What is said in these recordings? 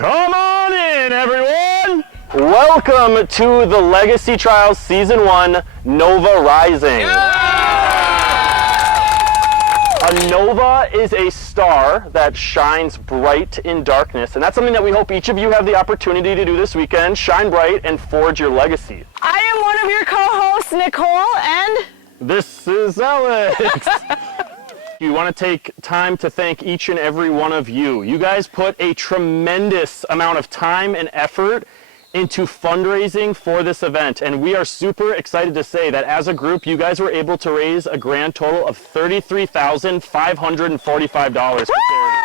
Come on in, everyone! Welcome to the Legacy Trials Season 1 Nova Rising. A nova is a star that shines bright in darkness, and that's something that we hope each of you have the opportunity to do this weekend. Shine bright and forge your legacy. I am one of your co-hosts, Nicole, and... This is Alex. You want to take time to thank each and every one of you. You guys put a tremendous amount of time and effort into fundraising for this event, and we are super excited to say that as a group you guys were able to raise a grand total of $33,545 for charity.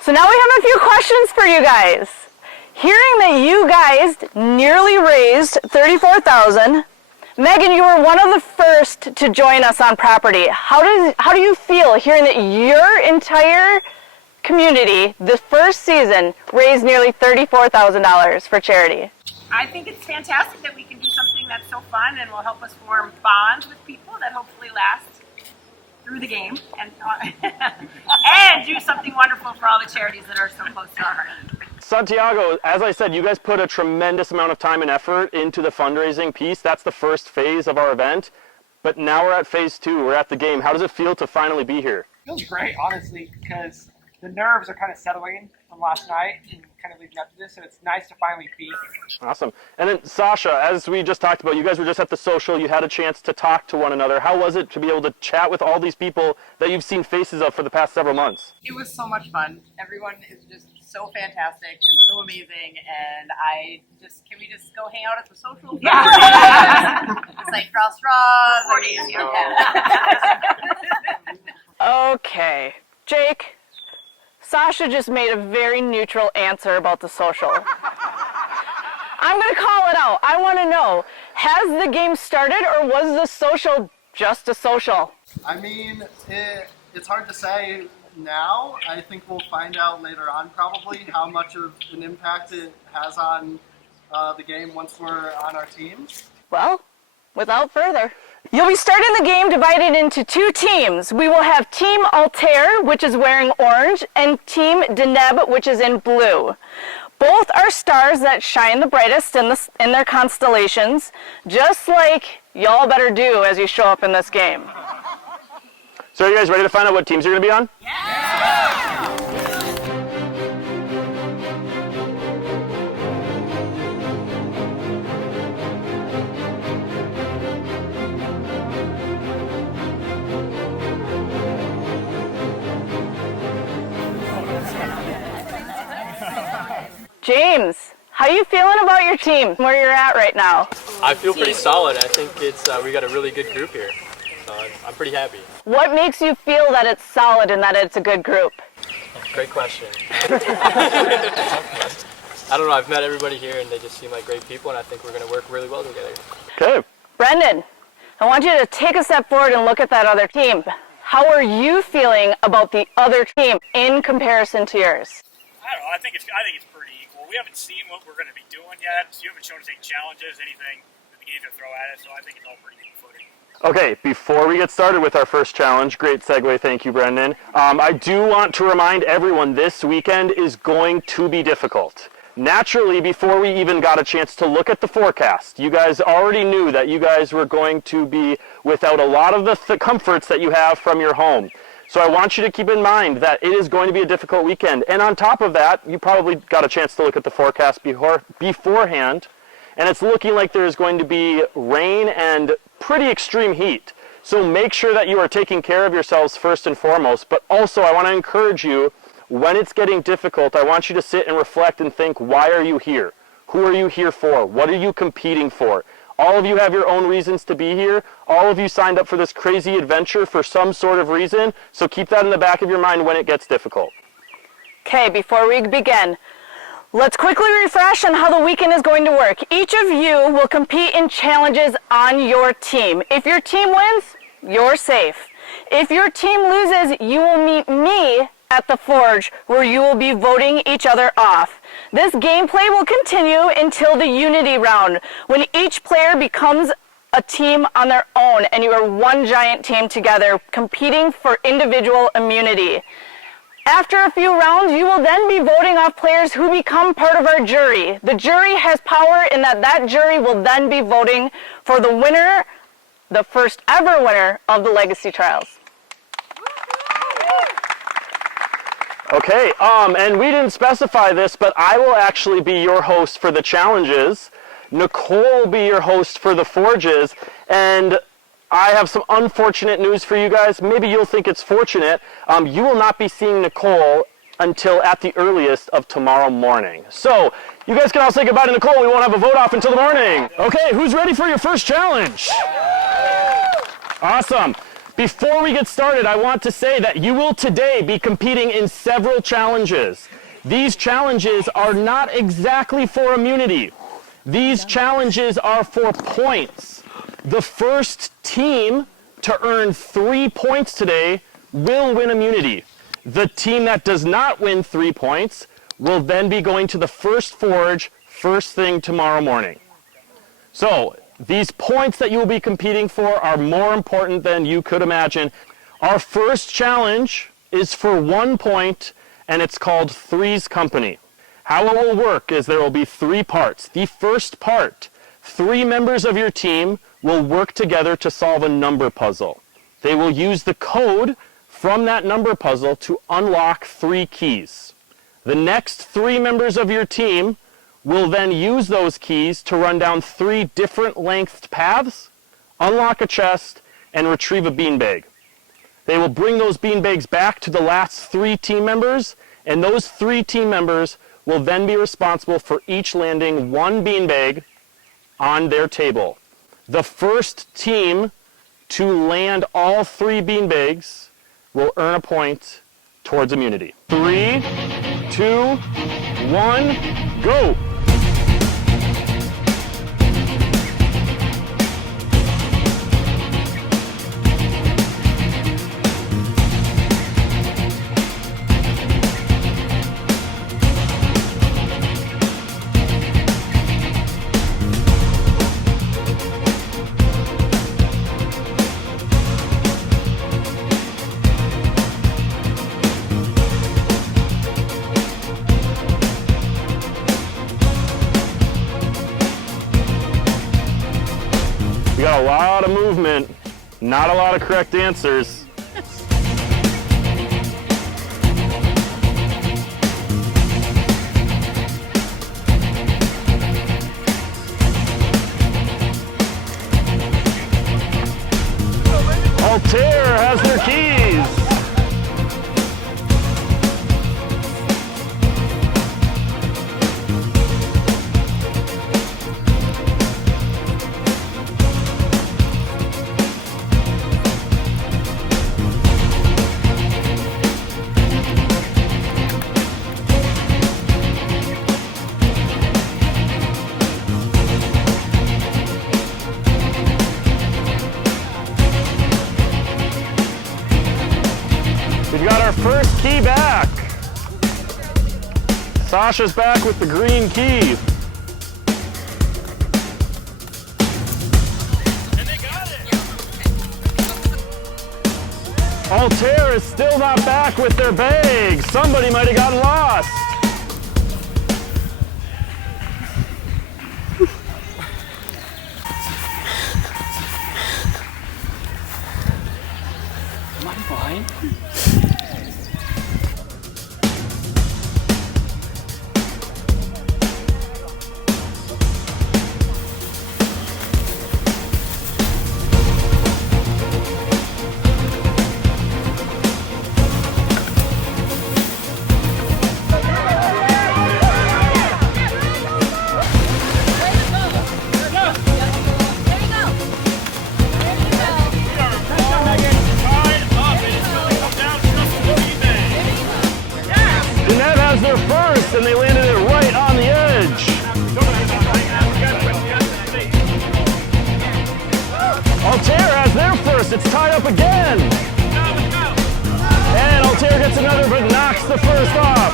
So now we have a few questions for you guys. Hearing that you guys nearly raised $34,000, Megan, you were one of the first to join us on property. How do you feel hearing that your entire community, the first season, raised nearly $34,000 for charity? I think it's fantastic that we can do something that's so fun and will help us form bonds with people that hopefully last through the game and do something wonderful for all the charities that are so close to our heart. Santiago, as I said, you guys put a tremendous amount of time and effort into the fundraising piece. That's the first phase of our event, but now we're at phase 2. We're at the game. How does it feel to finally be here? It feels great, honestly, because the nerves are kind of settling from last night and kind of leading up to this, so it's nice to finally be here. Awesome. And then Sasha, as we just talked about, you guys were just at the social, you had a chance to talk to one another. How was it to be able to chat with all these people that you've seen faces of for the past several months? It was so much fun. Everyone is just so fantastic and so amazing, and can we just go hang out at the social? Yeah. It's like draw straws. 4 days, Okay, Jake, Sasha just made a very neutral answer about the social. I'm going to call it out. I want to know, has the game started or was the social just a social? I mean, it's hard to say now. I think we'll find out later on probably how much of an impact it has on the game once we're on our teams. Well, without further, you'll be starting the game divided into 2 teams. We will have Team Altair, which is wearing orange, and Team Deneb, which is in blue. Both are stars that shine the brightest in their constellations, just like y'all better do as you show up in this game. So are you guys ready to find out what teams you're going to be on? James, how you feeling about your team, where you're at right now? I feel pretty solid. I think we got a really good group here, so I'm pretty happy. What makes you feel that it's solid and that it's a good group? Great question. I don't know, I've met everybody here and they just seem like great people, and I think we're going to work really well together. Okay. Brendan, I want you to take a step forward and look at that other team. How are you feeling about the other team in comparison to yours? I don't know, I think it's pretty equal. We haven't seen what we're going to be doing yet, so you haven't shown us any challenges, anything that the game to throw at us, so I think it's all pretty equal footing. Okay, before we get started with our first challenge, great segue, thank you, Brendan. I do want to remind everyone this weekend is going to be difficult. Naturally, before we even got a chance to look at the forecast, you guys already knew that you guys were going to be without a lot of the comforts that you have from your home. So I want you to keep in mind that it is going to be a difficult weekend. And on top of that, you probably got a chance to look at the forecast beforehand, and it's looking like there's going to be rain and pretty extreme heat. So make sure that you are taking care of yourselves first and foremost, but also I want to encourage you, when it's getting difficult, I want you to sit and reflect and think, why are you here? Who are you here for? What are you competing for? All of you have your own reasons to be here. All of you signed up for this crazy adventure for some sort of reason, so keep that in the back of your mind when it gets difficult. Okay, before we begin, let's quickly refresh on how the weekend is going to work. Each of you will compete in challenges on your team. If your team wins, you're safe. If your team loses, you will meet me at the Forge, where you will be voting each other off. This gameplay will continue until the Unity round, when each player becomes a team on their own and you are one giant team together competing for individual immunity. After a few rounds, you will then be voting off players who become part of our jury. The jury has power in that jury will then be voting for the winner, the first ever winner of the Legacy Trials. Okay, and we didn't specify this, but I will actually be your host for the challenges. Nicole will be your host for the forges, and I have some unfortunate news for you guys. Maybe you'll think it's fortunate. You will not be seeing Nicole until at the earliest of tomorrow morning. So, you guys can all say goodbye to Nicole. We won't have a vote off until the morning. Okay, who's ready for your first challenge? Awesome. Before we get started, I want to say that you will today be competing in several challenges. These challenges are not exactly for immunity. These challenges are for points. The first team to earn 3 points today will win immunity. The team that does not win 3 points will then be going to the first forge first thing tomorrow morning. So, these points that you will be competing for are more important than you could imagine. Our first challenge is for 1 point, and it's called Three's Company. How it will work is there will be 3 parts. The first part, 3 members of your team will work together to solve a number puzzle. They will use the code from that number puzzle to unlock 3 keys. The next 3 members of your team will then use those keys to run down 3 different lengthed paths, unlock a chest, and retrieve a beanbag. They will bring those beanbags back to the last 3 team members, and those 3 team members will then be responsible for each landing 1 beanbag on their table. The first team to land all 3 beanbags will earn a point towards immunity. 3, 2, 1, go! We got a lot of movement, not a lot of correct answers. Altair has their keys. We've got our first key back. Sasha's back with the green key. And they got it. Altair is still not back with their bag. Somebody might have gotten lost. Am I fine? Jeanette has their first, and they landed it right on the edge. Altair has their first. It's tied up again. And Altair gets another, but knocks the first off.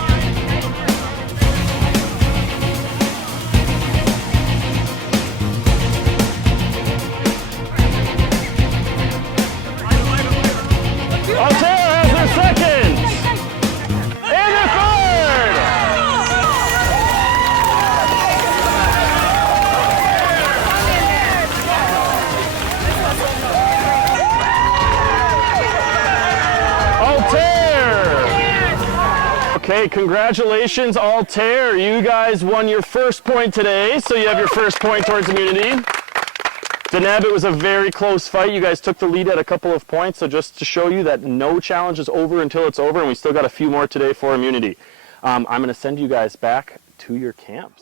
Altair has their second. Hey, congratulations, Altair. You guys won your first point today, so you have your first point towards immunity. Deneb, it was a very close fight. You guys took the lead at a couple of points, so just to show you that no challenge is over until it's over, and we still got a few more today for immunity. I'm going to send you guys back to your camps.